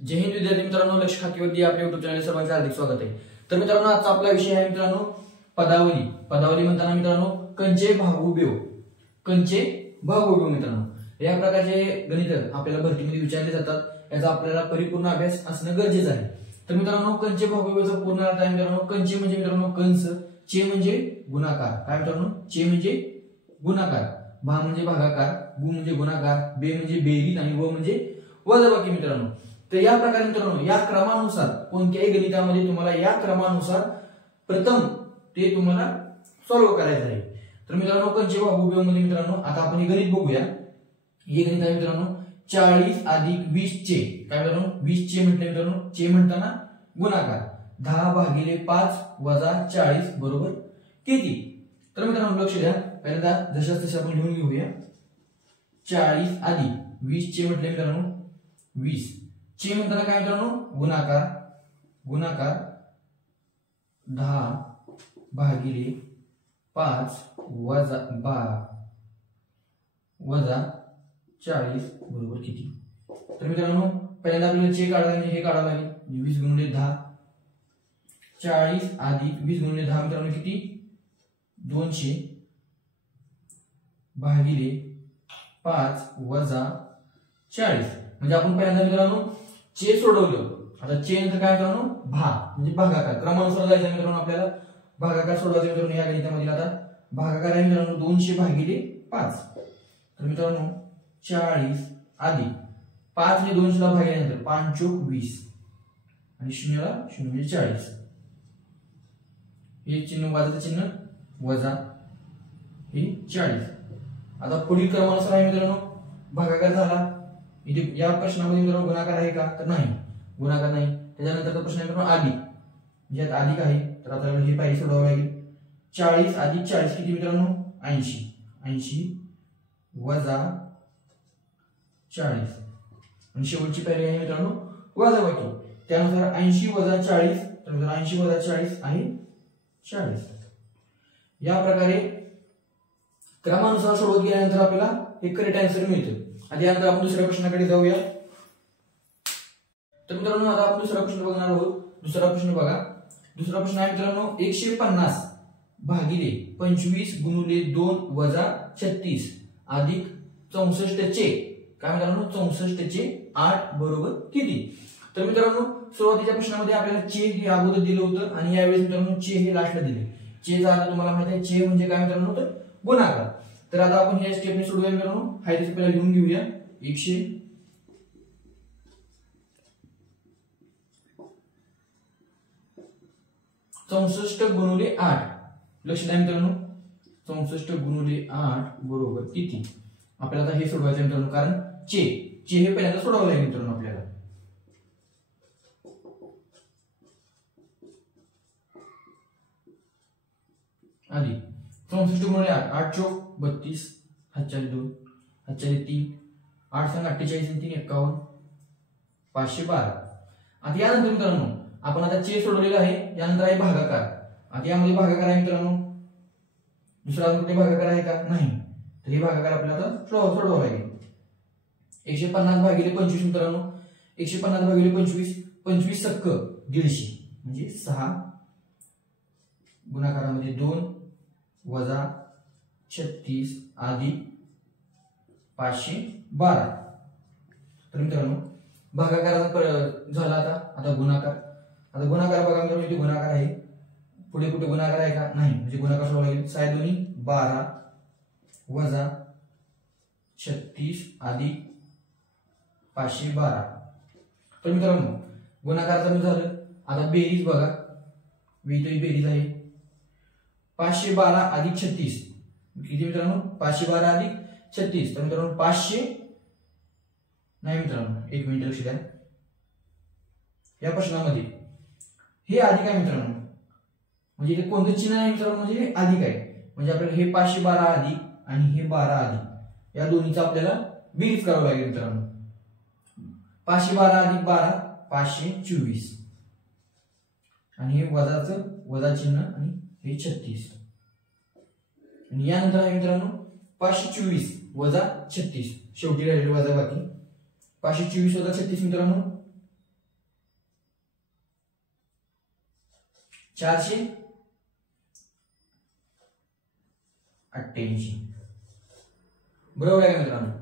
जय हिंद विद्यार्थी मित्रांनो, लक्ष खाकीवरती आपल्या युट्यूब चॅनल सर्वांचे हार्दिक स्वागत आहे। तर मित्रांनो, आजचा आपला विषय आहे मित्रांनो पदावली। पदावली म्हणताना मित्रांनो कंचे भागुबेव, कंचे भागुबेव मित्रांनो या प्रकारचे गणित आपल्याला भरतीमध्ये विचारले जातात। याचा आपल्याला परिपूर्ण अभ्यास असणं गरजेचं आहे। तर मित्रांनो, कंचे भागुबेवचा पूर्ण अर्थ आहे मित्रांनो, कंचे म्हणजे मित्रांनो कंस, चे म्हणजे गुणाकार, काय मित्रांनो चे म्हणजे गुणाकार, भा म्हणजे भागाकार, गु म्हणजे गुणाकार, बे म्हणजे बेरीज आणि व म्हणजे वजाबाकी मित्रांनो। तर या प्रकारे मित्रांनो या क्रमानुसार कोणत्याही गणितामध्ये तुम्हाला या क्रमानुसार प्रथम ते तुम्हाला सॉल्व्ह करायचं आहे। तर मित्रांनो कंचे भागुबेव मध्ये मित्रांनो आता आपण हे गणित बघूया। हे गणित आहे मित्रांनो 40 अधिक 20 चे, काय मित्रांनो 20 चे म्हटले मित्रांनो, चे म्हणताना गुणाकार 10 भागिले 5 वजा 40 बरोबर किती। तर मित्रांनो लक्ष द्या, पहिल्यांदा जशाच तसे आपण लिहून घेऊया। 40 अधिक 20 चे म्हटले मित्रांनो 20 चे म्हणताना काय मित्रांनो गुणाकार, गुणाकार 10 भागिले 5 वजा 40 बरोबर किती। तर मित्रांनो पहिल्यांदा आपल्याला चे काढायला आणि हे काढायला लागेल। 20 गुणिले 10, 40 अधिक 20 गुणिले 10 मित्रांनो किती 200 भागिले 5 वजा 40। म्हणजे आपण पहिल्यांदा मित्रांनो चे सोडवलं, आता चे नंतर काय मित्रांनो भा म्हणजे भागाकार, क्रमानुसार जायचं मित्रांनो आपल्याला भागाकार सोडवायचा मित्रांनो या गणितामध्ये। आता भागाकार आहे मित्रांनो 200 भागिले 5। तर मित्रांनो 40 अधिक 5 ने 200 ला भागिल्यानंतर 5 चोक 20 आणि 0 ला 0 म्हणजे 40, हे चिन्ह वजाचं चिन्ह वजा हे 40। आता पुढील क्रमानुसार आहे मित्रांनो भागाकार झाला। इथे या प्रश्नामध्ये मित्रांनो गुणाकार आहे का, तर नाही, गुणाकार नाही। त्याच्यानंतरचा प्रश्न आहे मित्रांनो अधिक, ज्यात अधिक आहे तर आता हे पाहिजे सोडवावं लागेल। 40 अधिक 40 किती मित्रांनो 80, 80 वजा 40 आणि शेवटची पायरी आहे मित्रांनो वजाबाकी। त्यानुसार 80 वजा 40, तर मित्रांनो 80 वजा 40 आहे 40। या प्रकारे क्रमानुसार सोडवत गेल्यानंतर आपल्याला हे करेक्ट आन्सर मिळतं। आणि यानंतर आपण दुसऱ्या प्रश्नाकडे जाऊया। तर मित्रांनो आता आपण दुसरा प्रश्न बघणार आहोत। दुसरा प्रश्न बघा, दुसरा प्रश्न आहे मित्रांनो 150 भागिले 25 गुणिले 2 वजा 36 अधिक 64 चे, काय मित्रांनो 64 चे 8 बरोबर किती। तर मित्रांनो सुरुवातीच्या प्रश्नामध्ये आपल्याला चे हे अगोदर दिलं होतं आणि यावेळेस मित्रांनो चे हे लास्टला दिले। चे चा अर्थ तुम्हाला माहिती आहे, चे म्हणजे काय मित्रांनो तर गुणाकार। तर आता आपण या स्टेपने सोडवूया मित्रांनो। हाय त्याचे पहिला लिहून घेऊया 164 गुणिले 8, लक्ष द्या मित्रांनो 64 गुणिले 8 बरोबर किती। आपल्याला आता हे सोडवायचं मित्रांनो, कारण चे हे पहिल्यांदा सोडवावं लागेल मित्रांनो आपल्याला। आधी 64 गुणिले 8, 8 चोक 32, 2 3, 8 सांग 48 3 51, 512। आता यानंतर मित्रांनो आपण आता चे सोडवलेलं आहे, यानंतर आहे भागाकार। आता यामध्ये भागाकार आहे मित्रांनो, दुसरा कुठे भागाकार आहे का, नाही, तर हे भागाकार आपल्याला आता सोडवावं लागेल। 150 भागिले 25 मित्रांनो, 150 भागिले 25, 25 सक्क 150 म्हणजे 6 गुणाकारामध्ये 2 वजा 36 अधिक 512। तर मित्रांनो भागाकार झाला। आता गुणाकार, आता गुणाकार बघा मित्रांनो इथे गुणाकार आहे, पुढे कुठे गुणाकार आहे का, नाही, म्हणजे गुणाकार सोडवावा लागेल। 6 दोन्ही 12 वजा 36 अधिक 512। तर मित्रांनो गुणाकार झालं। आता बेरीज बघा, इथे बेरीज आहे 512 अधिक 36 किती मित्रांनो 512 अधिक 36। तर मित्रांनो 500 नाही मित्रांनो, एक मिनिट लक्ष द्या, या प्रश्नामध्ये हे अधिक आहे मित्रांनो, म्हणजे इथे कोणतं चिन्ह आहे मित्रांनो, म्हणजे हे अधिक आहे। म्हणजे आपल्याला हे 512 अधिक आणि हे 12 अधिक या दोन्हीचा आपल्याला बेरीज करावं लागेल मित्रांनो। 512 अधिक 12 524 आणि हे वजाचं वजा चिन्ह आणि हे 36 आणि यानंतर आहे मित्रांनो 524 वजा 36, शेवटी राहिलेली वजाबाकी 524 वजा 36 मित्रांनो 488 बरोबर आहे का मित्रांनो?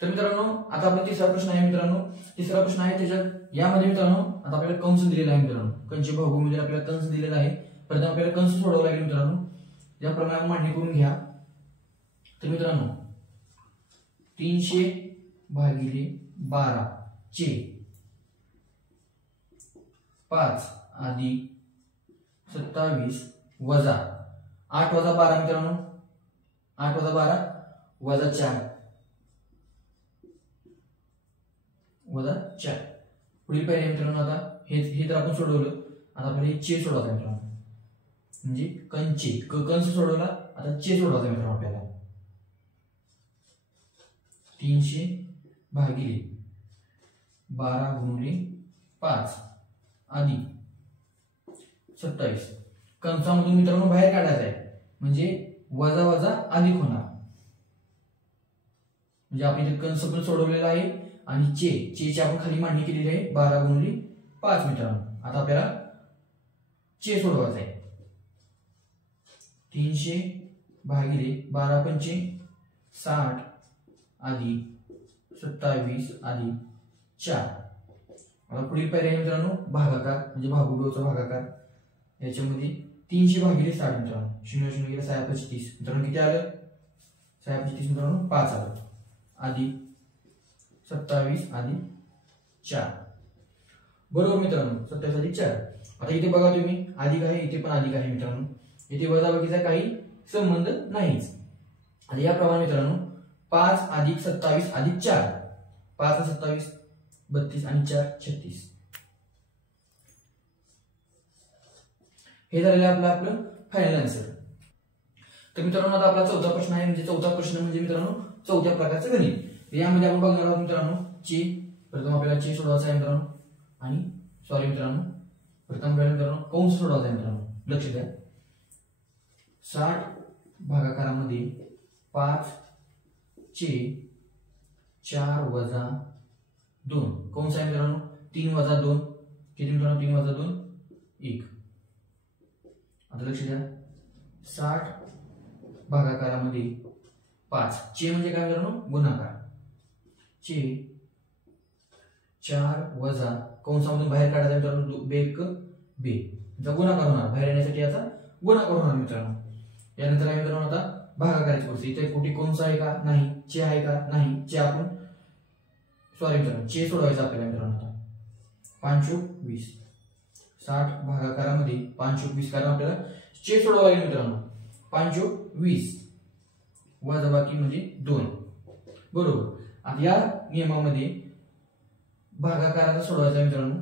तर मित्रांनो आता आपला तिसरा प्रश्न आहे मित्रांनो. तिसरा प्रश्न आहे त्याच्यात यामध्ये मित्रांनो आता आपल्याला कंस दिलेला आहे मित्रांनो. कंचे भागोमध्ये आपल्याला कंस दिलेला आहे. प्रथम आपल्याला कंस सोडवावा लागेल मित्रांनो. याप्रमाणे मांडणी करून घ्या. तर मित्रांनो 300 भागिले 12 चे 5 अधिक 27 वजा 8 वजा 12 मित्रांनो 8 वजा 12 वजा 4 वजा 4. पुढील पायरी मित्रांनो आता हे तर आपण सोडवलं. आता आपल्याला हे चे सोडवायचं मित्रांनो. म्हणजे कंचे कंस सोडवला. आता चे सोडवायचं मित्रांनो आपल्याला. 300 भागिले 12 गुणिले 5 अधिक 27 कंसामधून मित्रांनो बाहेर काढायचं आहे. म्हणजे वजा वजा अधिक होणार. म्हणजे आपण इथे कंस पण सोडवलेला आहे आणि चे आपण खाली मांडणी केलेली आहे 12 गुणिले 5 मित्रांनो. आता आपल्याला चे सोडवायचं आहे. 300 भागिले 12 पंचे 60 अधिक 27 अधिक 4. आता पुढील पर्याय मित्रांनो भागाकार म्हणजे भागोबेवचा भागाकार. याच्यामध्ये 300 भागिले 60 मित्रांनो 0 0 गेला 635 मित्रांनो किती आलं 635 मित्रांनो 5 आलं अधिक 27 अधिक 4 बरोबर मित्रांनो 27 अधिक 4. आता इथे बघा तुम्ही अधिक आहे इथे पण अधिक आहे मित्रांनो. इथे वजाबाकीचा काही संबंध नाहीच. आता याप्रमाणे मित्रांनो 5 अधिक 27 अधिक 4 5 आणि 27 32 आणि 4 36. हे झालेलं आपलं फायनल आन्सर. तर मित्रांनो आता आपला चौथा प्रश्न आहे. म्हणजे चौथा प्रश्न म्हणजे मित्रांनो चौथ्या प्रकारचं गणित. यामध्ये आपण बघणार आहोत मित्रांनो चे. प्रथम आपल्याला चे सोडवायचा आहे मित्रांनो. आणि सॉरी मित्रांनो प्रथम आपल्याला मित्रांनो कंस सोडवायचा आहे मित्रांनो. लक्ष द्या 60 भागाकारामध्ये 5 चे 4 वजा 2 कंस आहे मित्रांनो 3 वजा 2 किती मित्रांनो 3 वजा 2 1. आता लक्ष द्या 60 भागाकारामध्ये 5 चे म्हणजे काय मित्रांनो गुणाकार. चे 4 वजा कंसामधून बाहेर काढायचा मित्रांनो बेक बे गुणाकार होणार. बाहेर येण्यासाठी याचा गुणाकार होणार मित्रांनो. यानंतर आहे मित्रांनो आता भागाकाराची परिस्थिती. इथे कुठे कंस आहे का नाही चे आहे का नाही चे आपण सॉरी मित्रांनो चे सोडवायचं आपल्याला मित्रांनो. आता 5 20 60 भागाकारामध्ये 5 20 कारण आपल्याला चे सोडवावं लागेल मित्रांनो. 5 20 वजाबाकी म्हणजे 2 बरोबर. आता या नियमामध्ये भागाकाराचा सोडवायचा मित्रांनो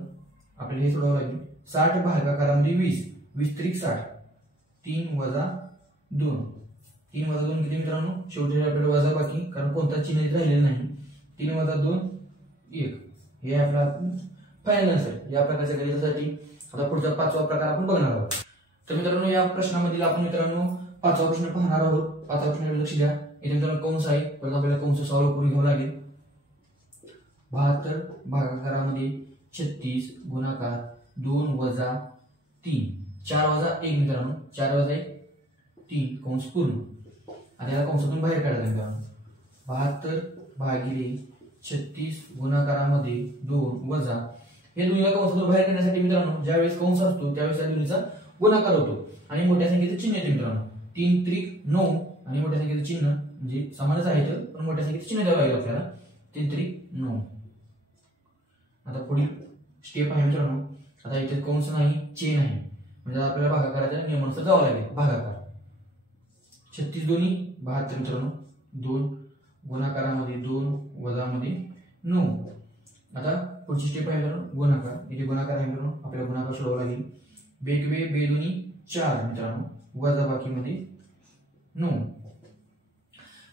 आपल्याला हे सोडवावं लागेल. 60 भागाकारामध्ये 20 20 त्रिक 60 3 वजा 2 3 वजा 2 किती मित्रांनो शेवटी आपल्याला वजाबाकी कारण कोणता चिन्ह राहिलेला नाही. 3 वजा 2 1 हे आपला फायनल आन्सर. या प्रकारच्या गणितासाठी आता पुढचा पाचवा प्रकार आपण बघणार आहोत. तर मित्रांनो या प्रश्नामधील आपण मित्रांनो पाचवा प्रश्न पाहणार आहोत. पाचवा प्रश्नाकडे लक्ष द्या. इथे मित्रांनो कंस आहे. परत आपल्याला कंस सॉल्व्ह करून घ्यावं लागेल. 72 भागाकारामध्ये 36 गुणाकार 2 वजा 3 4 वजा 1 मित्रांनो 4 वजा 1 3 कंस पूर्ण. आणि याला कंसातून बाहेर काढायचं मित्रांनो. 72 भागिले 36 गुणाकारामध्ये 2 वजा हे दोन्हीला कंसातून बाहेर काढण्यासाठी मित्रांनो ज्यावेळेस कंस असतो त्यावेळेस त्या दोन्हीचा गुणाकार होतो आणि मोठ्या संख्येचं चिन्ह येते मित्रांनो. 3 त्रिक 9 आणि मोठ्या संख्येचं चिन्ह म्हणजे समानच आहे पण मोठ्या संख्येचं चिन्ह द्यावं लागेल आपल्याला. 3 त्रिक 9. आता पुढील स्टेप आहे मित्रांनो. आता इथे कंस नाही चे नाही म्हणजे आपल्याला भागाकाराच्या नियमानुसार जावं लागेल. भागाकार 36 दोन्ही 72 मित्रांनो 2 गुणाकारामध्ये 2 वजामध्ये 9. आता पुढची स्टेप आहे मित्रांनो गुणाकार. इथे गुणाकार आहे मित्रांनो आपल्याला गुणाकार सोडवावा लागेल. बेक बे बे दोन्ही 4 मित्रांनो वजाबाकीमध्ये 9.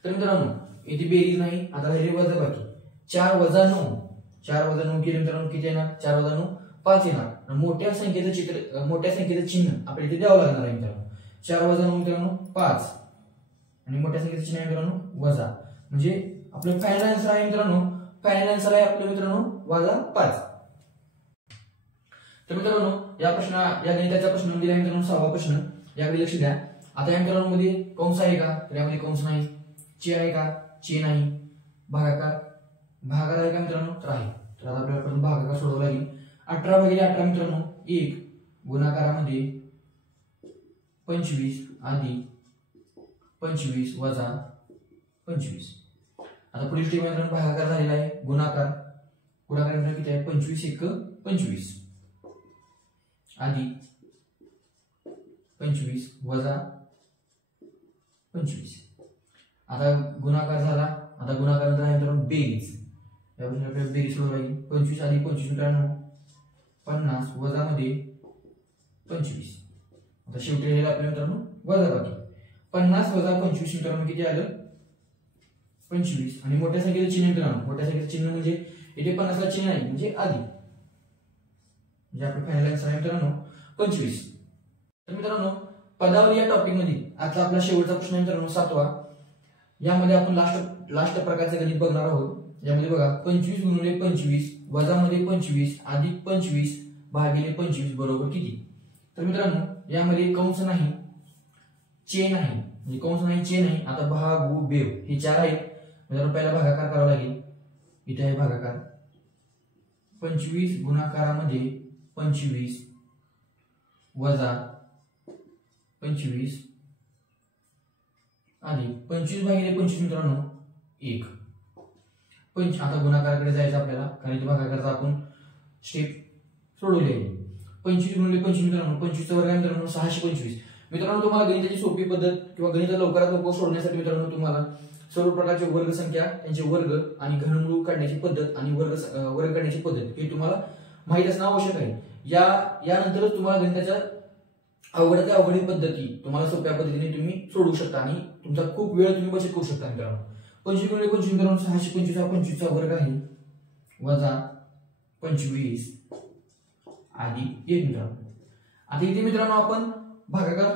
तर मित्रांनो इथे बेरीज नाही. आता राहिली वजाबाकी 4 वजा 9 4 वजा 9 केले मित्रांनो किती येणार 4 वजा 9 5 येणार. मोठ्या संख्येचं चिन्ह आपल्याला इथे द्यावं लागणार आहे मित्रांनो. 4 वजा 9 मित्रांनो 5 आणि मोठ्या संख्येचं चिन्ह आहे मित्रांनो वजा. म्हणजे आपलं फायनल आन्सर आहे मित्रांनो. फायनल आन्सर आहे आपलं मित्रांनो वजा 5. तर मित्रांनो या गणिताच्या प्रश्न दिला मित्रांनो 6वा प्रश्न, याकडे लक्ष द्या। आता या मित्रांनो मध्ये कंस आहे का, तर यामध्ये कंस नाही। चे आहे का, चे नाही। भागाकार आहे का मित्रांनो, तर आहे। तर आता आपल्याला प्रथम भागाकार सोडवावा लागेल। 18/18 मित्रांनो 1 गुणाकारामध्ये 25 अधिक 25 वजा 25। आता पुढील स्टेप मित्रांनो भागाकार झालेला आहे, गुणाकार किती आहे, 25 1 25 अधिक 25 वजा 25। आता गुणाकार झाला, आता गुणाकार झाल्यानंतर बेरीज, यापासून आपल्याला बेरीज सोडवावी लागेल। 25 अधिक 25 मित्रांनो 50 वजा मध्ये 25। आता शेवटी राहिला आपल्या मित्रांनो वजाबाकी। 50 वजा 25 मित्रांनो किती आलं, 25। आणि मोठ्या संख्येचं चिन्ह मित्रांनो, मोठ्या संख्येचं चिन्ह म्हणजे इथे 50 ला चिन्ह आहे म्हणजे अधिक, म्हणजे आपलं फायनल आन्सर आहे मित्रांनो 25। तर मित्रांनो पदावली या टॉपिक मध्ये आजचा आपला शेवटचा प्रश्न आहे मित्रांनो 7वा। यामध्ये आपण लास्ट प्रकारचे गणित बघणार आहोत। यामध्ये बघा 25 गुणिले 25 वजा मध्ये 25 अधिक 25 भागिले 25 बरोबर किती। तर मित्रांनो यामध्ये कंस नाही, चे नाही, म्हणजे कंस नाही, चे नाही। आता भागू बेव हे 4 आहेत। मित्रांनो पहिला भागाकार करावा लागेल, इथे आहे भागाकार। 25 गुणाकारामध्ये 25 वजा 25 अधिक 25 भागिले 25 मित्रांनो 1। आता गुणाकाराकडे जायचं आपल्याला, कारण इथे भागाकारचा आपण स्टेप सोडवली आहे। 25 गुणिले 25 मित्रांनो 25 चा वर्ग आहे मित्रांनो 625। मित्रांनो तुम्हाला गणिताची सोपी पद्धत किंवा गणित लवकरात लवकर सोडवण्यासाठी मित्रांनो तुम्हाला सर्व प्रकारचे वर्ग संख्या, त्यांचे वर्ग आणि घनमूळ काढण्याची पद्धत आणि वर्ग काढण्याची पद्धत हे तुम्हाला माहित असणं आवश्यक आहे। यानंतरच तुम्हाला गणिताच्या अवघडाच्या अवघडी पद्धती तुम्हाला सोप्या पद्धतीने तुम्ही सोडवू शकता आणि तुमचा खूप वेळ तुम्ही बचत करू शकता मित्रांनो। 25 गुणिले 25 मित्रांनो 625 हा 25 चा वर्ग आहे वजा 25 अधिक 1 मित्रांनो। आता इथे मित्रांनो आपण भागाकार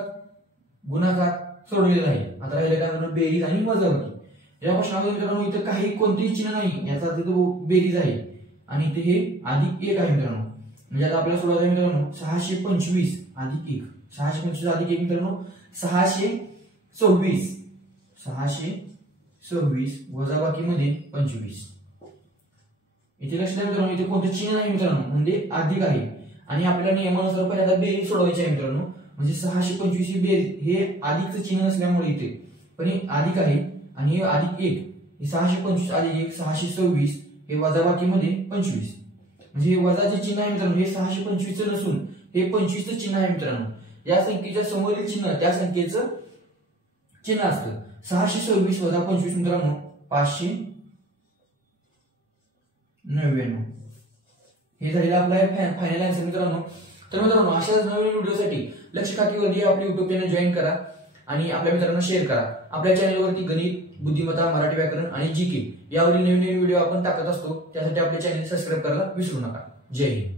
गुणाकार सोडवलेला आहे। आता राहिलेला काय बेरीज आणि वजाबाकी। या प्रश्नामध्ये मित्रांनो इथे काही कोणतेही चिन्ह नाही, याचा अर्थ तो बेरीज आहे आणि इथे हे अधिक 1 आहे मित्रांनो। म्हणजे आता आपल्याला सोडवायचं आहे मित्रांनो 625 अधिक 1, 625 अधिक 1 मित्रांनो 626, 626 वजाबाकी मध्ये 25। इथे लक्ष द्या मित्रांनो इथे कोणते चिन्ह नाही मित्रांनो, म्हणजे अधिक आहे आणि आपल्याला नियमानुसार पहिल्यांदा बेरीज सोडवायची आहे मित्रांनो। म्हणजे 625 ही बेरीज हे अधिकचं चिन्ह नसल्यामुळे इथे पण हे अधिक आहे आणि हे अधिक 1, हे 625 अधिक 1 626 हे वजाबाकी मध्ये 25। म्हणजे हे वजाचे चिन्ह आहे मित्रांनो, हे 625 चं नसून हे 25 चं चिन्ह आहे मित्रांनो। या संख्येच्या समोरील चिन्ह त्या संख्येचं चिन्ह असतं। 626 वजा 25 मित्रांनो 599 हे झालेलं आपला फायनल आन्सर मित्रांनो। तर मित्रांनो अशाच नवीन व्हिडिओसाठी लक्ष खाकीवरती आपले YouTube चॅनल जॉईन करा आणि आपल्या मित्रांना शेअर करा। आपल्या चॅनलवरती गणित, बुद्धिमत्ता, मराठी व्याकरण आणि जीके यावरील नवीन व्हिडिओ आपण टाकत असतो, त्यासाठी आपले चॅनल सबस्क्राइब करायला विसरू नका। जय हिंद।